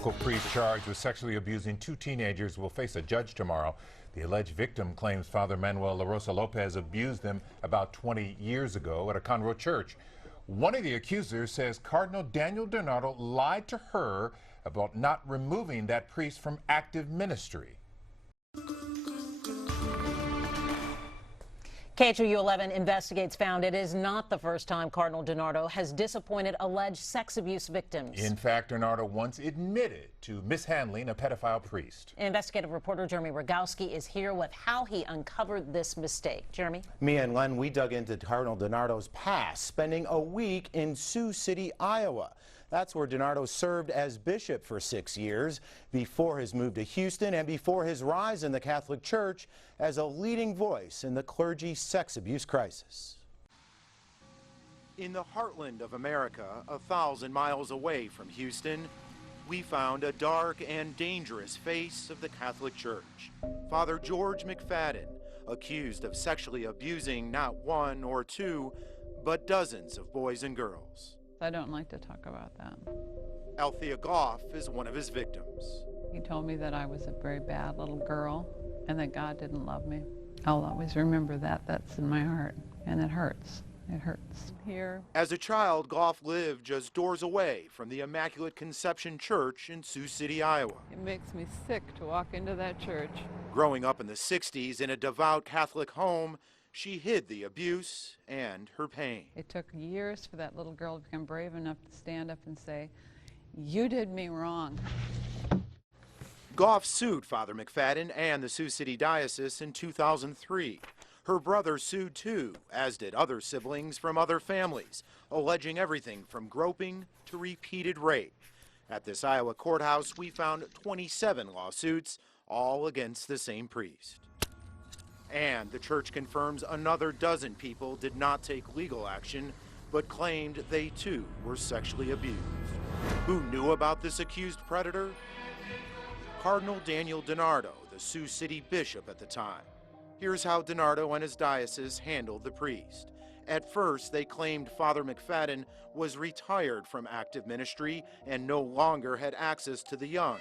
local priest charged with sexually abusing two teenagers will face a judge tomorrow. The alleged victim claims Father Manuel La Rosa Lopez abused them about 20 years ago at a Conroe church. One of the accusers says Cardinal Daniel DiNardo lied to her about not removing that priest from active ministry. KHOU 11 Investigates found it is not the first time Cardinal DiNardo has disappointed alleged sex abuse victims. In fact, DiNardo once admitted to mishandling a pedophile priest. Investigative reporter Jeremy Rogowski is here with how he uncovered this mistake. Jeremy? Mia and Len, we dug into Cardinal DiNardo's past, spending a week in Sioux City, Iowa. That's where DiNardo served as bishop for 6 years before his move to Houston and before his rise in the Catholic Church as a leading voice in the clergy sex abuse crisis. In the heartland of America, 1,000 miles away from Houston, we found a dark and dangerous face of the Catholic Church. Father George McFadden, accused of sexually abusing not one or two, but dozens of boys and girls. I don't like to talk about that. Althea Goff is one of his victims. He told me that I was a very bad little girl and that God didn't love me. I'll always remember that. That's in my heart, and it hurts. It hurts. Here. As a child, Goff lived just doors away from the Immaculate Conception Church in Sioux City, Iowa. It makes me sick to walk into that church. Growing up in the 60s in a devout Catholic home, she hid the abuse and her pain. It took years for that little girl to become brave enough to stand up and say, "You did me wrong." Goff sued Father McFadden and the Sioux City Diocese in 2003. Her brother sued too, as did other siblings from other families, alleging everything from groping to repeated rape. At this Iowa courthouse, we found 27 lawsuits, all against the same priest. And the church confirms another dozen people did not take legal action, but claimed they too were sexually abused. Who knew about this accused predator? Cardinal Daniel DiNardo, the Sioux City bishop at the time. Here's how DiNardo and his diocese handled the priest. At first, they claimed Father McFadden was retired from active ministry and no longer had access to the young.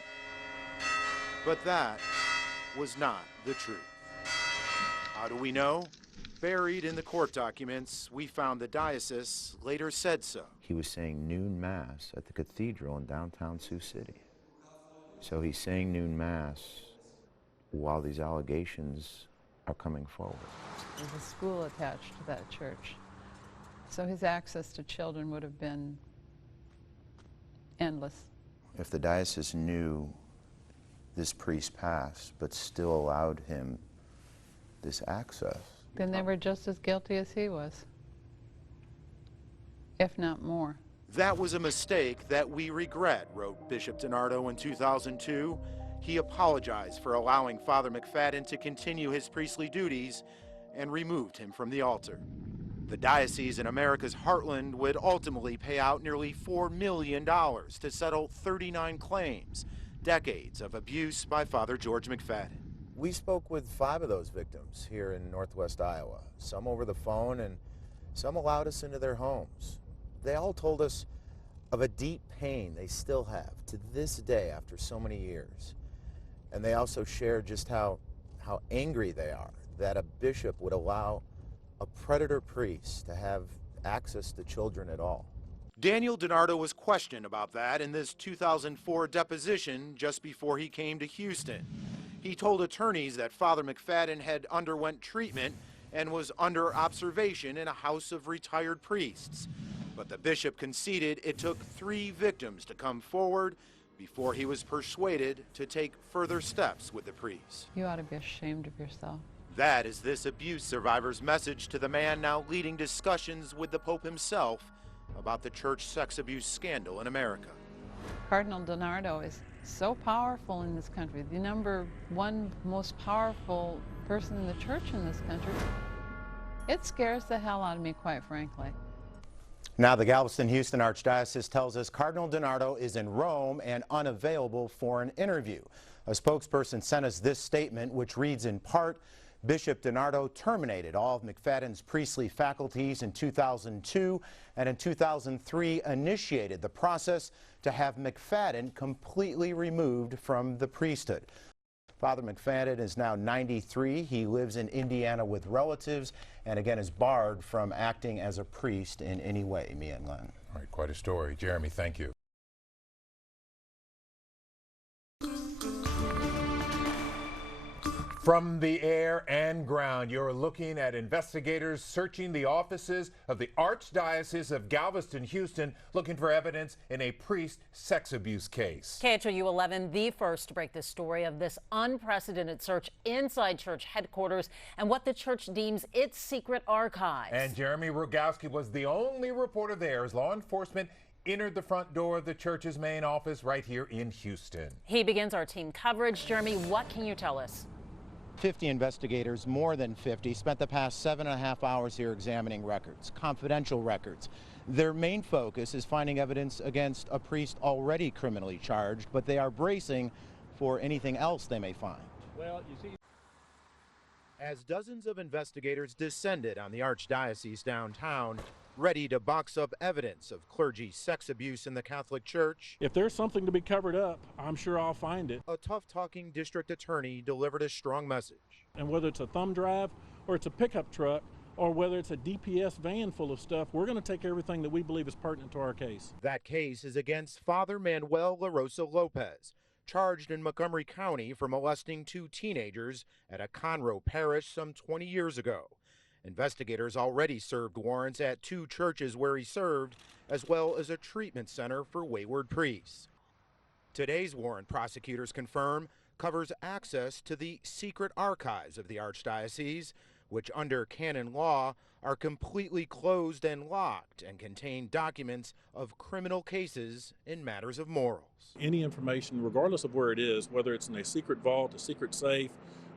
But that was not the truth. How do we know? Buried in the court documents, we found the diocese later said so. He was saying noon mass at the cathedral in downtown Sioux City. So he's saying noon mass while these allegations are coming forward. There's a school attached to that church. So his access to children would have been endless. If the diocese knew this priest passed, but still allowed him this access, then they were just as guilty as he was, if not more. That was a mistake that we regret, wrote Bishop DiNardo in 2002. He apologized for allowing Father McFadden to continue his priestly duties and removed him from the altar. The diocese in America's heartland would ultimately pay out nearly $4 million to settle 39 claims, decades of abuse by Father George McFadden. We spoke with 5 of those victims here in northwest Iowa, some over the phone and some allowed us into their homes. They all told us of a deep pain they still have to this day after so many years. And they also shared just how angry they are that a bishop would allow a predator priest to have access to children at all. Daniel DiNardo was questioned about that in this 2004 deposition just before he came to Houston. He told attorneys that Father McFadden had underwent treatment and was under observation in a house of retired priests. But the bishop conceded it took 3 victims to come forward before he was persuaded to take further steps with the priest. You ought to be ashamed of yourself. That is this abuse survivor's message to the man now leading discussions with the Pope himself about the church sex abuse scandal in America. Cardinal DiNardo is so powerful in this country, the #1 most powerful person in the church in this country. It scares the hell out of me, quite frankly. Now the Galveston-Houston Archdiocese tells us Cardinal DiNardo is in Rome and unavailable for an interview. A spokesperson sent us this statement, which reads in part, Bishop DiNardo terminated all of McFadden's priestly faculties in 2002 and in 2003 initiated the process to have McFadden completely removed from the priesthood. Father McFadden is now 93. He lives in Indiana with relatives and again is barred from acting as a priest in any way. Mia and Len. All right, quite a story. Jeremy, thank you. From the air and ground, you're looking at investigators searching the offices of the Archdiocese of Galveston, Houston, looking for evidence in a priest sex abuse case. KHOU 11, the first to break the story of this unprecedented search inside church headquarters and what the church deems its secret archives. And Jeremy Rogowski was the only reporter there as law enforcement entered the front door of the church's main office right here in Houston. He begins our team coverage. Jeremy, what can you tell us? 50 investigators, more than 50, spent the past 7.5 hours here examining records, confidential records. Their main focus is finding evidence against a priest already criminally charged, but they are bracing for anything else they may find. Well, you see, as dozens of investigators descended on the Archdiocese downtown, ready to box up evidence of clergy sex abuse in the Catholic Church, if there's something to be covered up, I'm sure I'll find it. a tough-talking district attorney delivered a strong message. And whether it's a thumb drive or it's a pickup truck or whether it's a DPS van full of stuff, we're going to take everything that we believe is pertinent to our case. That case is against Father Manuel LaRosa Lopez, charged in Montgomery County for molesting 2 teenagers at a Conroe parish some 20 years ago. Investigators already served warrants at 2 churches where he served, as well as a treatment center for wayward priests. Today's warrant, prosecutors confirm, covers access to the secret archives of the Archdiocese, which under canon law are completely closed and locked and contain documents of criminal cases in matters of morals. Any information, regardless of where it is, whether it's in a secret vault, a secret safe,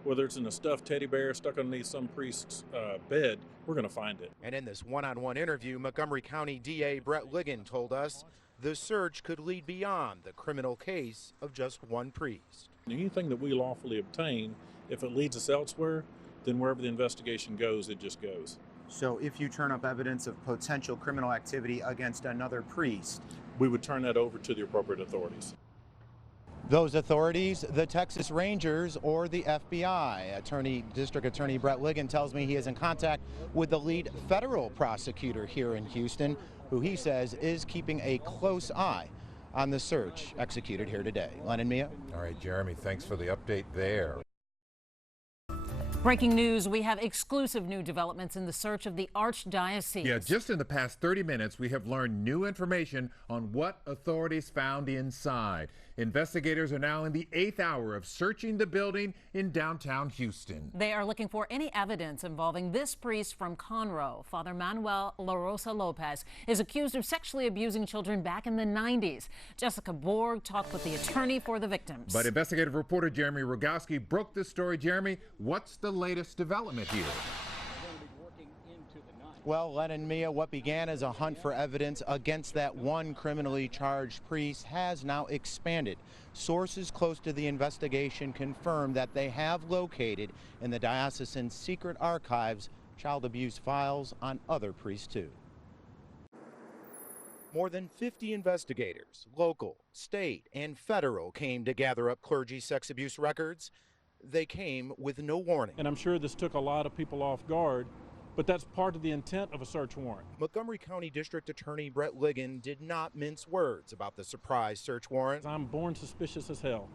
whether it's in a stuffed teddy bear stuck underneath some priest's bed, we're going to find it. And in this one-on-one interview, Montgomery County DA Brett Ligon told us the search could lead beyond the criminal case of just one priest. Anything that we lawfully obtain, if it leads us elsewhere, then wherever the investigation goes, it just goes. So if you turn up evidence of potential criminal activity against another priest, We would turn that over to the appropriate authorities. those authorities, the Texas Rangers or the FBI. District Attorney Brett Ligon tells me he is in contact with the lead federal prosecutor here in Houston, who he says is keeping a close eye on the search executed here today. Len and Mia. All right, Jeremy, thanks for the update there. Breaking news, we have exclusive new developments in the search of the Archdiocese. Yeah, just in the past 30 minutes, we have learned new information on what authorities found inside. Investigators are now in the 8th hour of searching the building in downtown Houston. They are looking for any evidence involving this priest from Conroe. Father Manuel LaRosa Lopez is accused of sexually abusing children back in the 90s. Jessica Borg talked with the attorney for the victims. But investigative reporter Jeremy Rogowski broke this story. Jeremy, what's the latest development here? Well, Len and Mia, what began as a hunt for evidence against that one criminally charged priest has now expanded. Sources close to the investigation confirm that they have located in the diocesan's secret archives child abuse files on other priests too. More than 50 investigators, local, state, and federal, came to gather up clergy sex abuse records. They came with no warning. And I'm sure this took a lot of people off guard, but that's part of the intent of a search warrant. Montgomery County District Attorney Brett Ligon did not mince words about the surprise search warrant. I'm born suspicious as hell.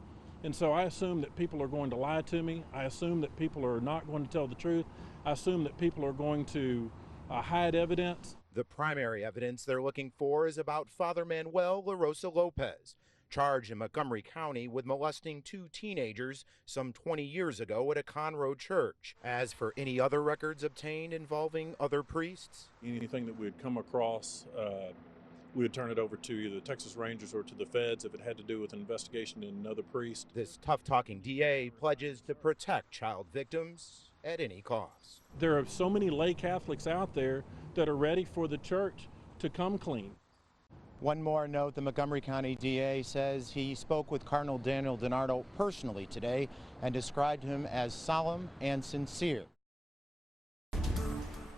And so I assume that people are going to lie to me. I assume that people are not going to tell the truth. I assume that people are going to hide evidence. The primary evidence they're looking for is about Father Manuel LaRosa Lopez, charged in Montgomery County with molesting 2 teenagers some 20 years ago at a Conroe church. As for any other records obtained involving other priests, Anything that we would come across, we would turn it over to either the Texas Rangers or to the feds if it had to do with an investigation in another priest. this tough-talking DA pledges to protect child victims at any cost. There are so many lay Catholics out there that are ready for the church to come clean. One more note, the Montgomery County DA says he spoke with Cardinal Daniel DiNardo personally today and described him as solemn and sincere.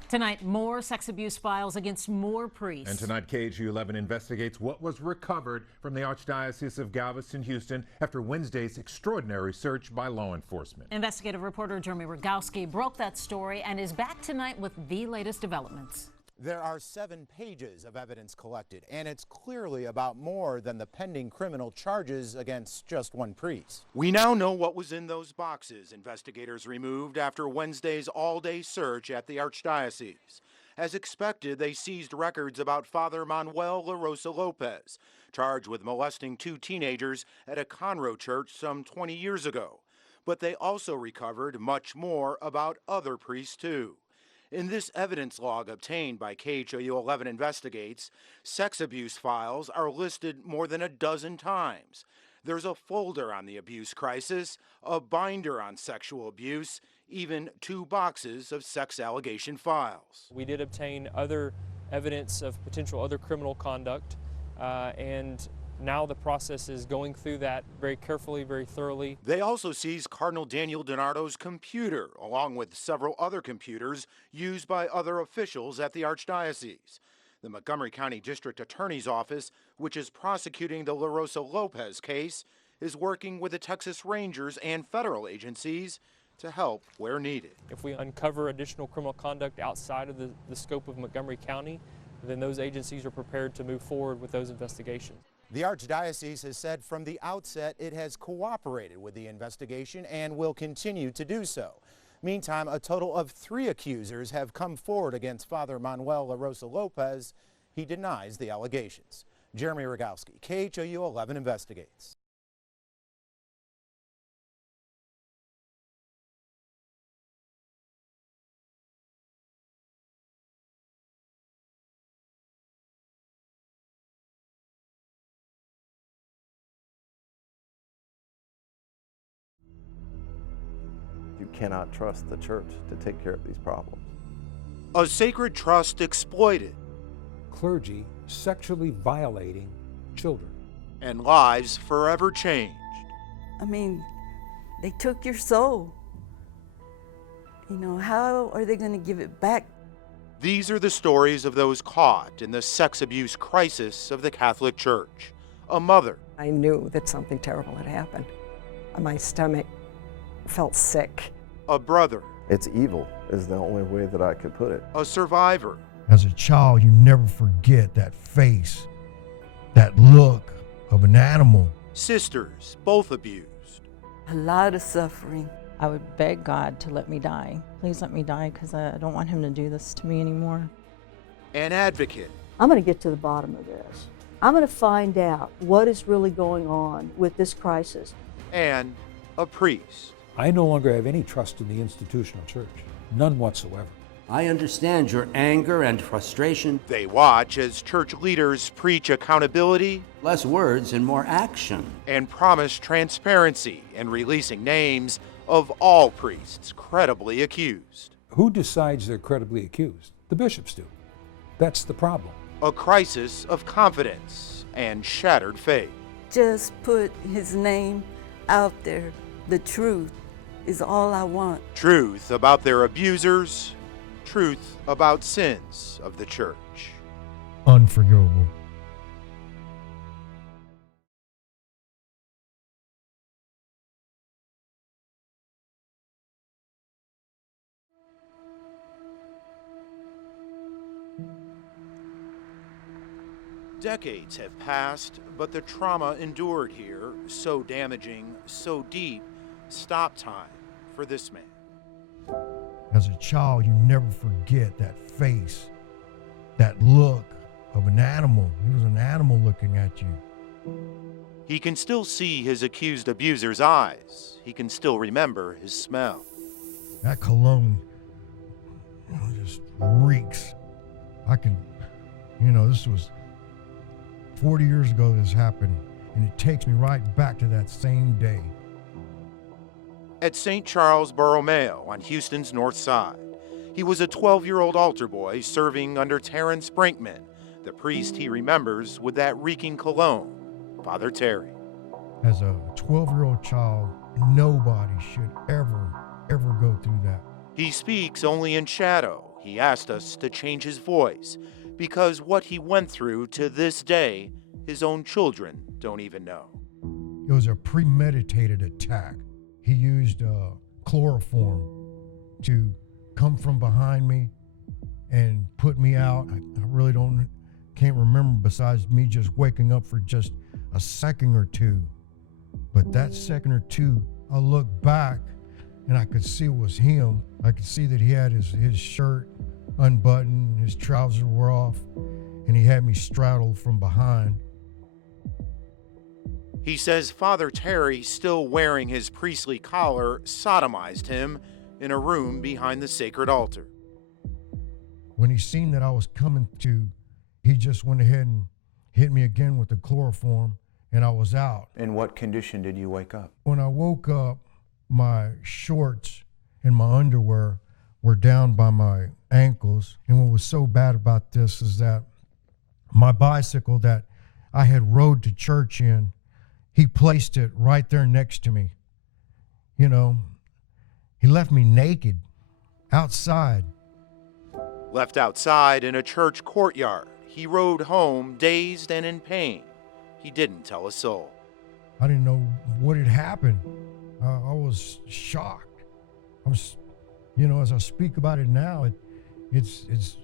Tonight, more sex abuse files against more priests. And tonight, KHOU 11 investigates what was recovered from the Archdiocese of Galveston-Houston after Wednesday's extraordinary search by law enforcement. Investigative reporter Jeremy Rogowski broke that story and is back tonight with the latest developments. There are 7 pages of evidence collected, and it's clearly about more than the pending criminal charges against just one priest. We now know what was in those boxes investigators removed after Wednesday's all-day search at the Archdiocese. As expected, they seized records about Father Manuel LaRosa Lopez, charged with molesting 2 teenagers at a Conroe church some 20 years ago. But they also recovered much more about other priests, too. In this evidence log obtained by KHOU 11 Investigates, sex abuse files are listed more than a dozen times. There's a folder on the abuse crisis, a binder on sexual abuse, even 2 boxes of sex allegation files. We did obtain other evidence of potential other criminal conduct, and now the process is going through that very carefully, very thoroughly. They also seized Cardinal Daniel DiNardo's computer, along with several other computers used by other officials at the Archdiocese. The Montgomery County District Attorney's Office, which is prosecuting the LaRosa Lopez case, is working with the Texas Rangers and federal agencies to help where needed. If we uncover additional criminal conduct outside of the scope of Montgomery County, then those agencies are prepared to move forward with those investigations. The Archdiocese has said from the outset it has cooperated with the investigation and will continue to do so. Meantime, a total of 3 accusers have come forward against Father Manuel LaRosa Lopez. He denies the allegations. Jeremy Rogowski, KHOU 11 Investigates. You cannot trust the church to take care of these problems. A sacred trust exploited. Clergy sexually violating children. And lives forever changed. I mean, they took your soul. You know, how are they going to give it back? These are the stories of those caught in the sex abuse crisis of the Catholic Church. A mother. I knew that something terrible had happened. My stomach felt sick. A brother. It's evil is the only way that I could put it. A survivor. As a child, you never forget that face, that look of an animal. Sisters, both abused. A lot of suffering. I would beg God to let me die. Please let me die, because I don't want him to do this to me anymore. An advocate. I'm going to get to the bottom of this. I'm going to find out what is really going on with this crisis. And a priest. I no longer have any trust in the institutional church, none whatsoever. I understand your anger and frustration. They watch as church leaders preach accountability, less words and more action, and promise transparency in releasing names of all priests credibly accused. Who decides they're credibly accused? The bishops do. That's the problem. A crisis of confidence and shattered faith. Just put his name out there. The truth is all I want. Truth about their abusers, truth about sins of the church. Unforgivable. Decades have passed, but the trauma endured here, so damaging, so deep, stopped time for this man. As a child, you never forget that face, that look of an animal. He was an animal looking at you. He can still see his accused abuser's eyes. He can still remember his smell. That cologne, just reeks. This was 40 years ago this happened, and it takes me right back to that same day. At St. Charles Borromeo on Houston's north side, he was a 12-year-old altar boy serving under Terrence Brinkman, the priest he remembers with that reeking cologne, Father Terry. As a 12-year-old child, nobody should ever go through that. He speaks only in shadow, He asked us to change his voice because what he went through to this day, his own children don't even know. It was a premeditated attack. He used chloroform to come from behind me and put me out. I really can't remember besides me just waking up for just a second or two. But that second or two, I looked back and I could see it was him. I could see that he had his shirt unbuttoned, his trousers were off, and he had me straddled from behind. He says Father Terry, still wearing his priestly collar, sodomized him in a room behind the sacred altar. When he seen that I was coming to, he just went ahead and hit me again with the chloroform, and I was out. In what condition did you wake up? When I woke up, my shorts and my underwear were down by my ankles. And what was so bad about this is that my bicycle that I had rode to church in, he placed it right there next to me. You know, he left me naked outside. Left outside in a church courtyard, he rode home dazed and in pain. He didn't tell a soul. I didn't know what had happened. I was shocked. I was, as I speak about it now, it's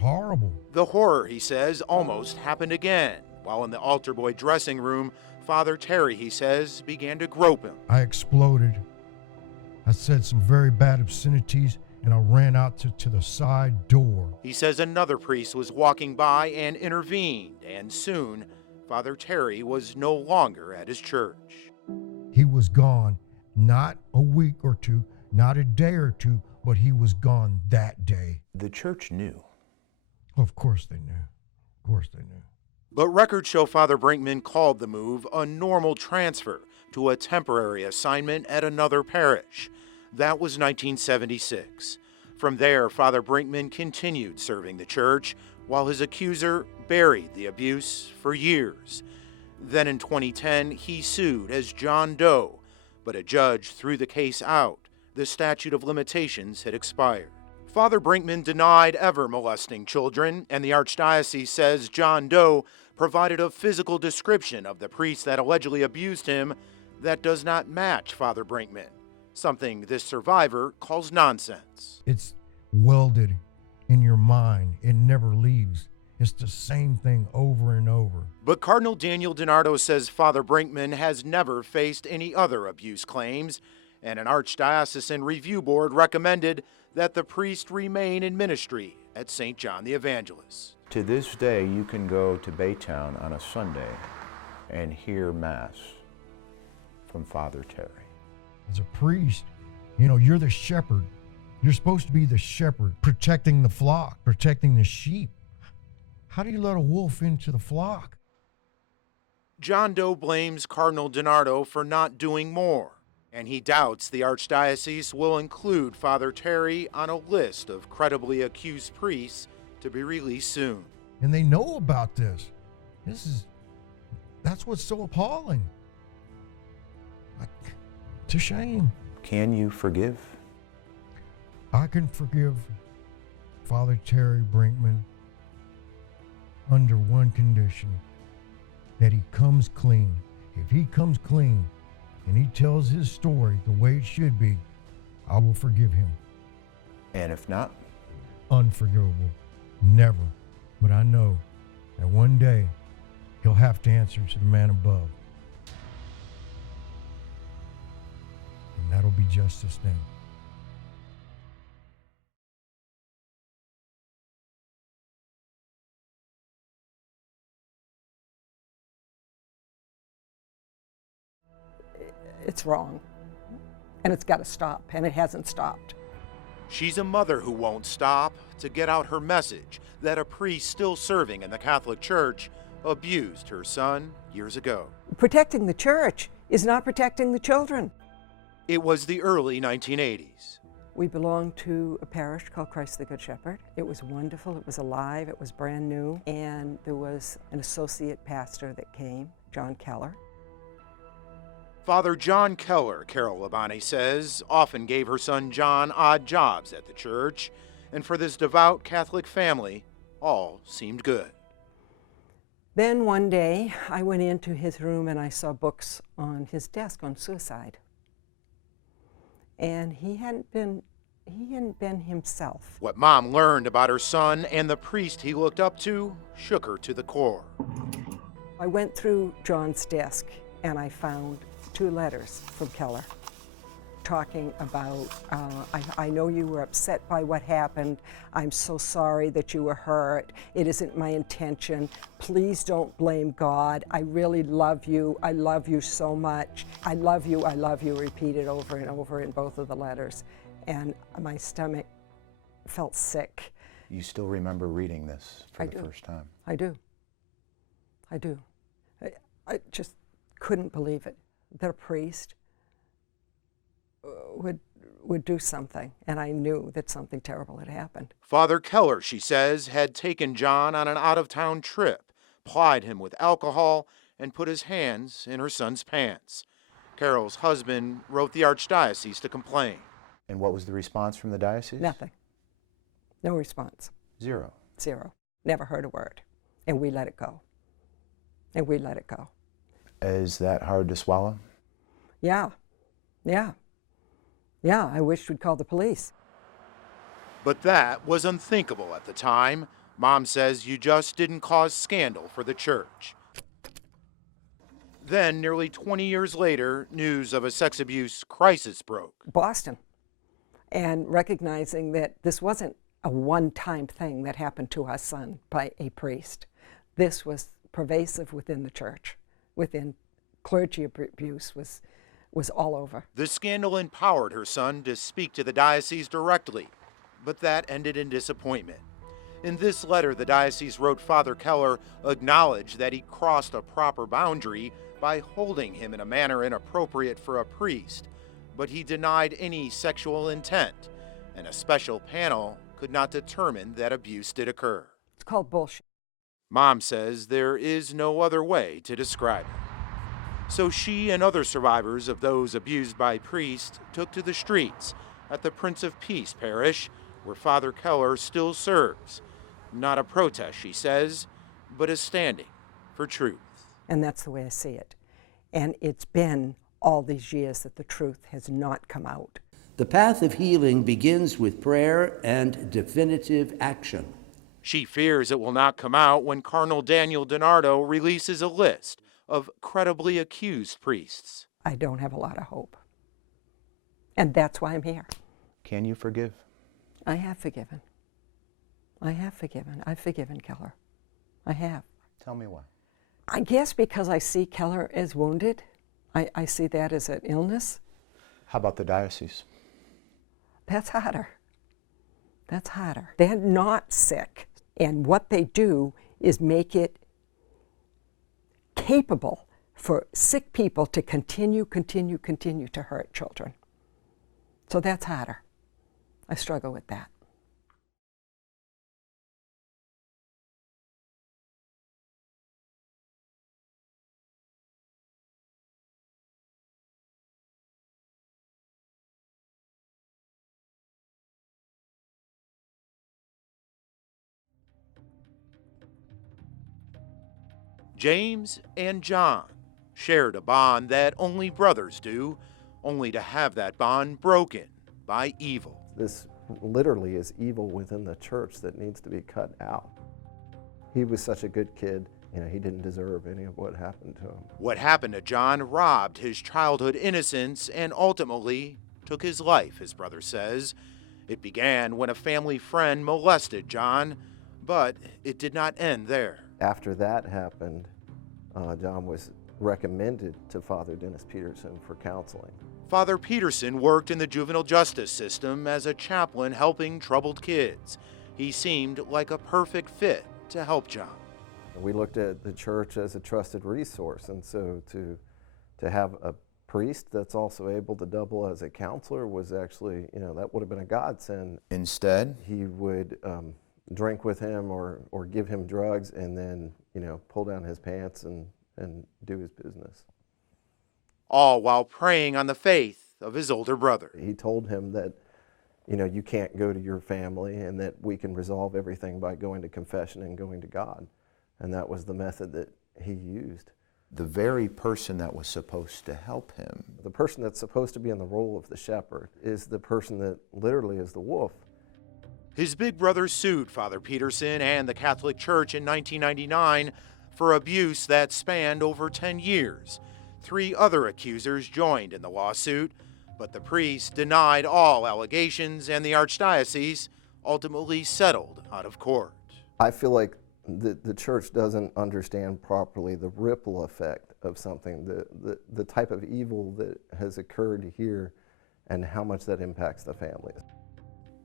horrible. The horror, he says, almost happened again. While in the altar boy dressing room, Father Terry, he says, began to grope him. I exploded. I said some very bad obscenities, and I ran out to the side door. He says another priest was walking by and intervened, and soon Father Terry was no longer at his church. He was gone, not a week or two, not a day or two, but he was gone that day. The church knew. Of course they knew. Of course they knew. But records show Father Brinkman called the move a normal transfer to a temporary assignment at another parish. That was 1976. From there, Father Brinkman continued serving the church while his accuser buried the abuse for years. Then in 2010, he sued as John Doe, but a judge threw the case out. The statute of limitations had expired. Father Brinkman denied ever molesting children, and the Archdiocese says John Doe provided a physical description of the priest that allegedly abused him that does not match Father Brinkman, something this survivor calls nonsense. It's welded in your mind. It never leaves. It's the same thing over and over. But Cardinal Daniel DiNardo says Father Brinkman has never faced any other abuse claims, and an Archdiocesan Review Board recommended that the priest remain in ministry at St. John the Evangelist. To this day, you can go to Baytown on a Sunday and hear Mass from Father Terry. As a priest, you're the shepherd. You're supposed to be the shepherd, protecting the flock, protecting the sheep. How do you let a wolf into the flock? John Doe blames Cardinal DiNardo for not doing more, and he doubts the Archdiocese will include Father Terry on a list of credibly accused priests to be released soon. And they know about this. That's what's so appalling. It's a shame. Can you forgive? I can forgive Father Terry Brinkman under one condition, that he comes clean. If he comes clean and he tells his story the way it should be, I will forgive him. And if not? Unforgivable. Never. But I know that one day he'll have to answer to the man above. And that'll be justice then. It's wrong, and it's got to stop, and it hasn't stopped. She's a mother who won't stop to get out her message that a priest still serving in the Catholic Church abused her son years ago. Protecting the church is not protecting the children. It was the early 1980s. We belonged to a parish called Christ the Good Shepherd. It was wonderful, it was alive, it was brand new, and there was an associate pastor that came, John Keller. Father John Keller, Carol Labani says, often gave her son John odd jobs at the church, And for this devout Catholic family, all seemed good. Then one day, I went into his room and I saw books on his desk on suicide. And he hadn't been himself. What Mom learned about her son and the priest he looked up to shook her to the core. I went through John's desk and I found 2 letters from Keller talking about, I know you were upset by what happened. I'm so sorry that you were hurt. It isn't my intention. Please don't blame God. I really love you. I love you so much. I love you, repeated over and over in both of the letters. And my stomach felt sick. You still remember reading this for the first time? I do. I do. I just couldn't believe it, that a priest would do something, and I knew that something terrible had happened. Father Keller, she says, had taken John on an out-of-town trip, plied him with alcohol, and put his hands in her son's pants. Carol's husband wrote the archdiocese to complain. And what was the response from the diocese? Nothing. No response. Zero. Never heard a word. And we let it go. Is that hard to swallow? Yeah, I wished we'd call the police. But that was unthinkable at the time. Mom says you just didn't cause scandal for the church. Then, nearly 20 years later, news of a sex abuse crisis broke. Boston. And recognizing that this wasn't a one-time thing that happened to our son by a priest. This was pervasive within the church, within clergy abuse was all over. The scandal empowered her son to speak to the diocese directly, but that ended in disappointment. In this letter, the diocese wrote Father Keller acknowledged that he crossed a proper boundary by holding him in a manner inappropriate for a priest, but he denied any sexual intent, and a special panel could not determine that abuse did occur. It's called bullshit. Mom says there is no other way to describe it. So she and other survivors of those abused by priests took to the streets at the Prince of Peace parish, where Father Keller still serves. Not a protest, she says, but a standing for truth. And that's the way I see it. And it's been all these years that the truth has not come out. The path of healing begins with prayer and definitive action. She fears it will not come out when Cardinal Daniel DiNardo releases a list of credibly accused priests. I don't have a lot of hope. And that's why I'm here. Can you forgive? I have forgiven. I've forgiven Keller. I have. Tell me why. I guess because I see Keller as wounded. I see that as an illness. How about the diocese? That's harder. They're not sick. And what they do is make it capable for sick people to continue to hurt children. So that's harder. I struggle with that. James and John shared a bond that only brothers do, only to have that bond broken by evil. This literally is evil within the church that needs to be cut out. He was such a good kid, he didn't deserve any of what happened to him. What happened to John robbed his childhood innocence and ultimately took his life, his brother says. It began when a family friend molested John, but it did not end there. After that happened, John was recommended to Father Dennis Peterson for counseling. Father Peterson worked in the juvenile justice system as a chaplain helping troubled kids. He seemed like a perfect fit to help John. We looked at the church as a trusted resource, and so to have a priest that's also able to double as a counselor was actually, that would have been a godsend. Instead, he would drink with him or give him drugs and then, pull down his pants and do his business. All while preying on the faith of his older brother. He told him that you know, you can't go to your family and that we can resolve everything by going to confession and going to God. And that was the method that he used. The very person that was supposed to help him. The person that's supposed to be in the role of the shepherd is the person that literally is the wolf. His big brother sued Father Peterson and the Catholic Church in 1999 for abuse that spanned over 10 years. 3 other accusers joined in the lawsuit, but the priest denied all allegations and the archdiocese ultimately settled out of court. I feel like the church doesn't understand properly the ripple effect of something, the type of evil that has occurred here and how much that impacts the families.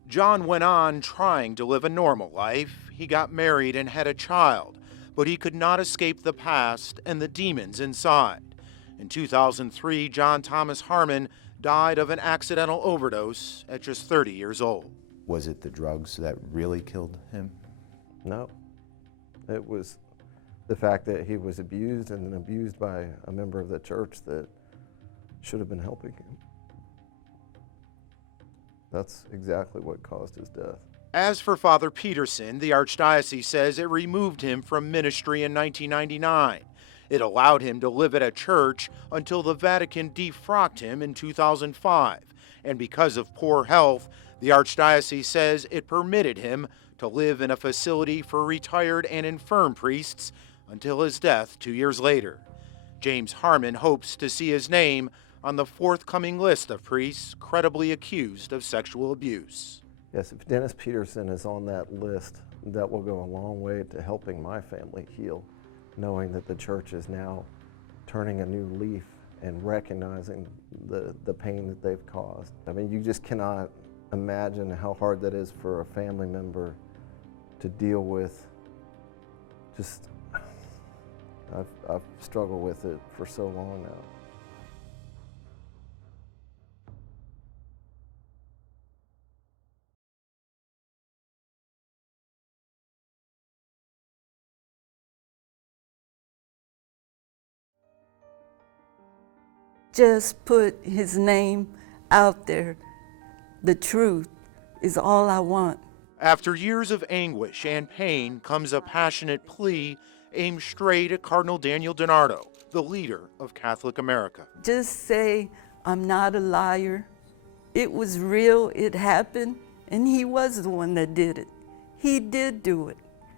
John went on trying to live a normal life. He got married and had a child, but he could not escape the past and the demons inside. In 2003, John Thomas Harmon died of an accidental overdose at just 30 years old. Was it the drugs that really killed him? No. It was the fact that he was abused and abused by a member of the church that should have been helping him. That's exactly what caused his death. As for Father Peterson, the archdiocese says it removed him from ministry in 1999. It allowed him to live at a church until the Vatican defrocked him in 2005. And because of poor health, the archdiocese says it permitted him to live in a facility for retired and infirm priests until his death 2 years later. James Harmon hopes to see his name on the forthcoming list of priests credibly accused of sexual abuse. Yes, if Dennis Peterson is on that list, that will go a long way to helping my family heal, knowing that the church is now turning a new leaf and recognizing the pain that they've caused. I mean, you just cannot imagine how hard that is for a family member to deal with. Just, I've struggled with it for so long now. Just put his name out there. The truth is all I want. After years of anguish and pain comes a passionate plea aimed straight at Cardinal Daniel DiNardo, the leader of Catholic America. Just say I'm not a liar. It was real, it happened, and he was the one that did it. He did do it.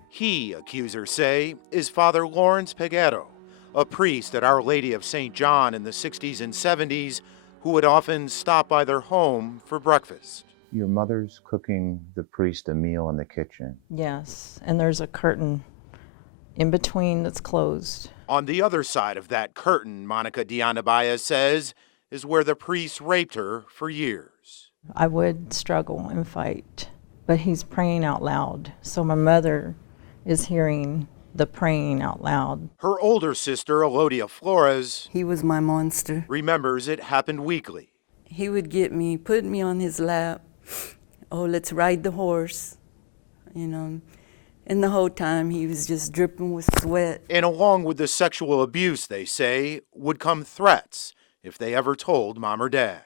He, accusers say, is Father Lawrence Peguero, a priest at Our Lady of St. John in the 60s and 70s who would often stop by their home for breakfast. Your mother's cooking the priest a meal in the kitchen. Yes, and there's a curtain in between that's closed. On the other side of that curtain, Monica Dianabaya says, is where the priest raped her for years. I would struggle and fight, but he's praying out loud, so my mother is hearing the praying out loud. Her older sister, Elodia Flores, he was my monster. Remembers it happened weekly. He would get me, put me on his lap. Oh, let's ride the horse, you know. And the whole time he was just dripping with sweat. And along with the sexual abuse, they say, would come threats if they ever told Mom or Dad.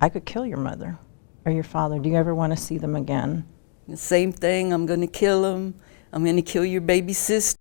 I could kill your mother or your father. Do you ever want to see them again? The same thing, I'm going to kill him. I'm going to kill your baby sister.